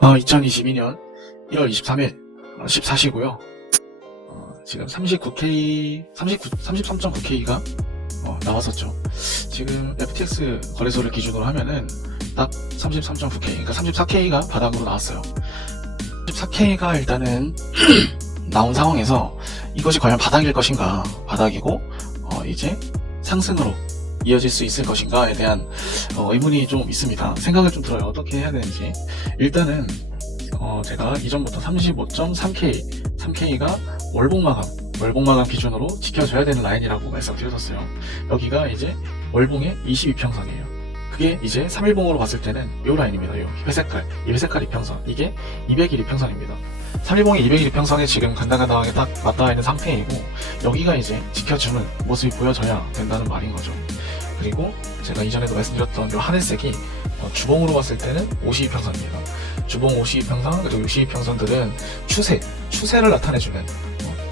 2022년 1월 23일 14시고요. 지금 33.9K가 나왔었죠. 지금 FTX 거래소를 기준으로 하면은 딱 33.9K, 그러니까 34K가 바닥으로 나왔어요. 34K가 일단은 나온 상황에서 이것이 과연 바닥일 것인가, 바닥이고 이제 상승으로 이어질 수 있을 것인가에 대한 의문이 좀 있습니다. 생각을 좀 들어요. 어떻게 해야 되는지. 일단은 제가 이전부터 3K가 월봉마감 기준으로 지켜줘야 되는 라인이라고 말씀드렸었어요. 여기가 이제 월봉의 22평선이에요. 그게 이제 3일봉으로 봤을 때는 이 라인입니다. 이 회색깔 이평선, 이게 200일 이평선입니다. 3일봉의 200일 이평선에 지금 간당간당하게 딱 맞닿아 있는 상태이고, 여기가 이제 지켜주는 모습이 보여져야 된다는 말인 거죠. 그리고 제가 이전에도 말씀드렸던 이 하늘색이 주봉으로 봤을 때는 52평선입니다. 주봉 52평선, 그리고 62평선들은 추세를 나타내주는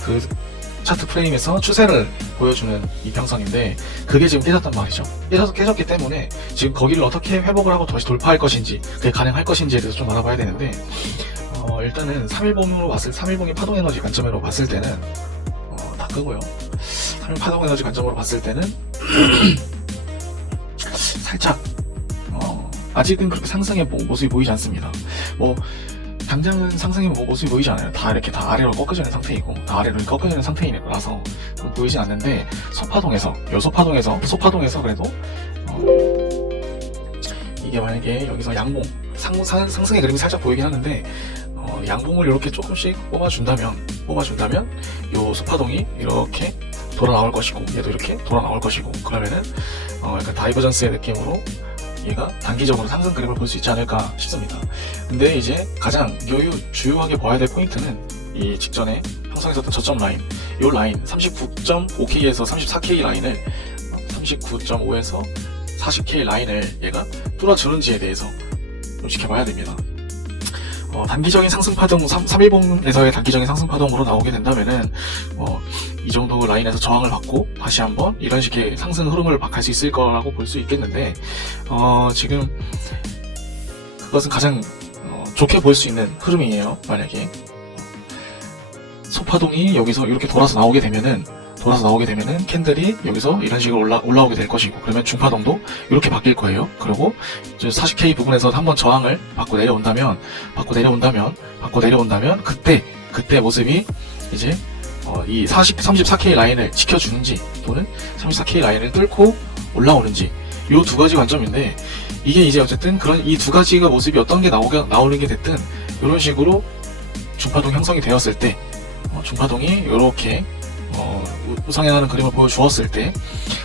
그 차트 프레임에서 추세를 보여주는 이평선인데, 그게 지금 깨졌단 말이죠. 깨졌기 때문에 지금 거기를 어떻게 회복을 하고 다시 돌파할 것인지, 그게 가능할 것인지에 대해서 좀 알아봐야 되는데, 일단은 3일봉의 파동 에너지 관점으로 봤을 때는 다 끄고요. 3일 파동 에너지 관점으로 봤을 때는 살짝 아직은 그렇게 상승의 모습이 보이지 않습니다. 당장은 상승의 모습이 보이지 않아요. 다 이렇게 다 아래로 꺾여지는 상태이고, 다 아래로 꺾여지는 상태이라서 보이진 않는데, 소파동에서 그래도 이게 만약에 여기서 양봉 상승의 그림이 살짝 보이긴 하는데, 양봉을 이렇게 조금씩 뽑아준다면 요 소파동이 이렇게 돌아 나올 것이고, 얘도 이렇게 돌아 나올 것이고, 그러면은 약간 다이버전스의 느낌으로 얘가 단기적으로 상승 그림을 볼 수 있지 않을까 싶습니다. 근데 이제 가장 주요하게 봐야 될 포인트는 이 직전에 형성했었던 저점 라인, 요 라인 39.5K에서 34K 라인을 39.5에서 40K 라인을 얘가 뚫어주는지에 대해서 좀 지켜봐야 됩니다. 단기적인 상승파동, 3일봉에서의 단기적인 상승파동으로 나오게 된다면은, 이 정도 라인에서 저항을 받고, 다시 한번 이런 식의 상승 흐름을 갈 수 있을 거라고 볼 수 있겠는데, 지금, 그것은 가장, 좋게 볼 수 있는 흐름이에요. 만약에, 소파동이 여기서 이렇게 돌아서 나오게 되면은 캔들이 여기서 이런 식으로 올라오게 될 것이고, 그러면 중파동도 이렇게 바뀔 거예요. 그리고 40K 부분에서 한번 저항을 받고 내려온다면 그때 모습이 이제 이 34K 라인을 지켜주는지, 또는 34K 라인을 뚫고 올라오는지, 요 두 가지 관점인데, 이게 이제 어쨌든 그런 이 두 가지가 모습이 어떤 게 나오는 게 됐든, 이런 식으로 중파동 형성이 되었을 때, 중파동이 이렇게 우상향하는 그림을 보여주었을 때,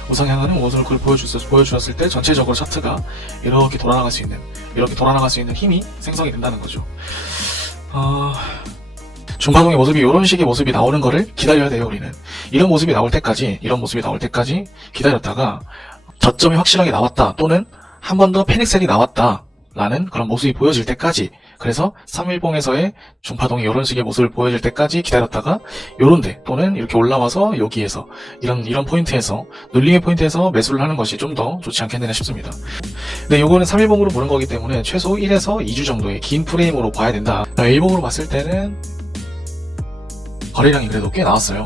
우상향하는 모습을 보여주었을 때, 전체적으로 차트가 이렇게 돌아나갈 수 있는 힘이 생성이 된다는 거죠. 중파동의 모습이 이런 식의 모습이 나오는 거를 기다려야 돼요. 우리는 이런 모습이 나올 때까지 기다렸다가 저점이 확실하게 나왔다, 또는 한 번 더 패닉셀이 나왔다 라는 그런 모습이 보여질 때까지, 그래서 3일봉에서의 중파동이 이런 식의 모습을 보여줄 때까지 기다렸다가 요런데, 또는 이렇게 올라와서 여기에서 이런 포인트에서, 눌림의 포인트에서 매수를 하는 것이 좀 더 좋지 않겠느냐 싶습니다. 근데 요거는 3일봉으로 보는 거기 때문에 최소 1에서 2주 정도의 긴 프레임으로 봐야 된다. 일봉으로 봤을 때는 거래량이 그래도 꽤 나왔어요.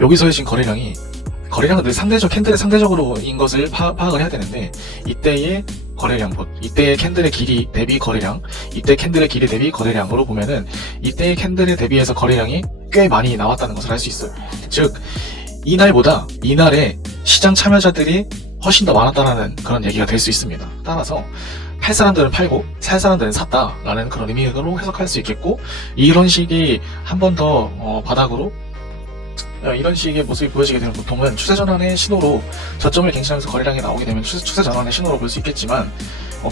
여기서의 지금 거래량은 늘 캔들의 상대적으로인 것을 파악을 해야 되는데, 이때의 거래량, 이때의 캔들의 길이 대비 거래량으로 보면은, 이때의 캔들에 대비해서 거래량이 꽤 많이 나왔다는 것을 알 수 있어요. 즉, 이날에 시장 참여자들이 훨씬 더 많았다라는 그런 얘기가 될 수 있습니다. 따라서 팔 사람들은 팔고 살 사람들은 샀다라는 그런 의미로 해석할 수 있겠고, 이런 식이 한 번 더 바닥으로 이런 식의 모습이 보여지게 되면, 보통은 추세전환의 신호로, 저점을 갱신하면서 거래량이 나오게 되면 추세전환의 신호로 볼 수 있겠지만,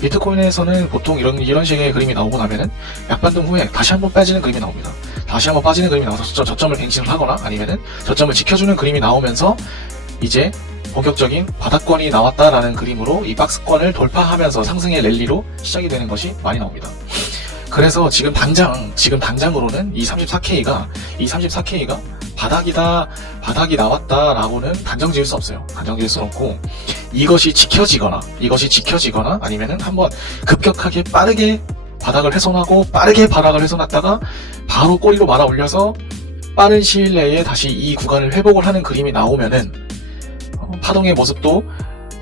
비트코인에서는 보통 이런 식의 그림이 나오고 나면은 약반등 후에 다시 한번 빠지는 그림이 나옵니다. 다시 한번 빠지는 그림이 나와서 저점을 갱신을 하거나, 아니면은 저점을 지켜주는 그림이 나오면서 이제 본격적인 바닥권이 나왔다라는 그림으로 이 박스권을 돌파하면서 상승의 랠리로 시작이 되는 것이 많이 나옵니다. 그래서 지금 당장으로는 이 34K가 바닥이 나왔다라고는 단정 지을 수 없어요. 단정 지을 수 없고, 이것이 지켜지거나 아니면은 한번 급격하게 빠르게 바닥을 훼손하고 빠르게 바닥을 훼손했다가 바로 꼬리로 말아 올려서 빠른 시일 내에 다시 이 구간을 회복을 하는 그림이 나오면은 파동의 모습도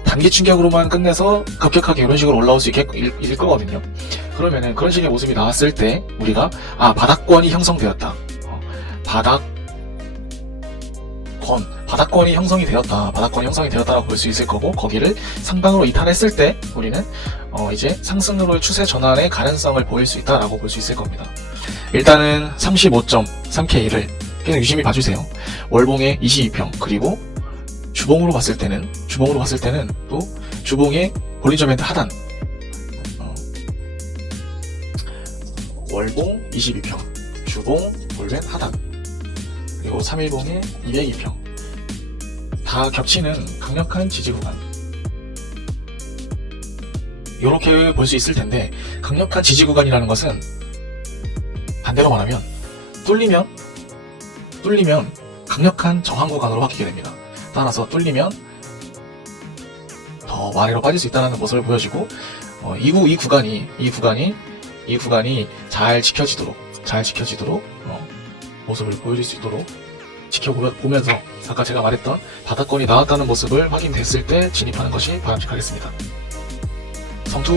단기 충격으로만 끝내서 급격하게 이런 식으로 올라올 수 있을 거거든요. 그러면은 그런 식의 모습이 나왔을 때 우리가 바닥권이 형성되었다. 바닥권이 형성이 되었다라고 볼 수 있을 거고, 거기를 상방으로 이탈했을 때 우리는 이제 상승으로의 추세 전환의 가능성을 보일 수 있다라고 볼 수 있을 겁니다. 일단은 35.3K를 계속 유심히 봐주세요. 월봉의 22평, 그리고 주봉으로 봤을 때는 또 주봉의 볼린저 밴드 하단, 월봉 22평, 주봉 볼밴드 하단, 그리고 3일봉의 202평, 다 겹치는 강력한 지지 구간, 이렇게 볼 수 있을 텐데, 강력한 지지 구간이라는 것은 반대로 말하면 뚫리면 강력한 저항 구간으로 바뀌게 됩니다. 따라서 뚫리면 더 아래로 빠질 수 있다는 모습을 보여주고, 이 구간이 잘 지켜지도록 모습을 보여줄 수 있도록 지켜보면서 아까 제가 말했던 바닥권이 나왔다는 모습을 확인됐을 때 진입하는 것이 바람직하겠습니다. 성투!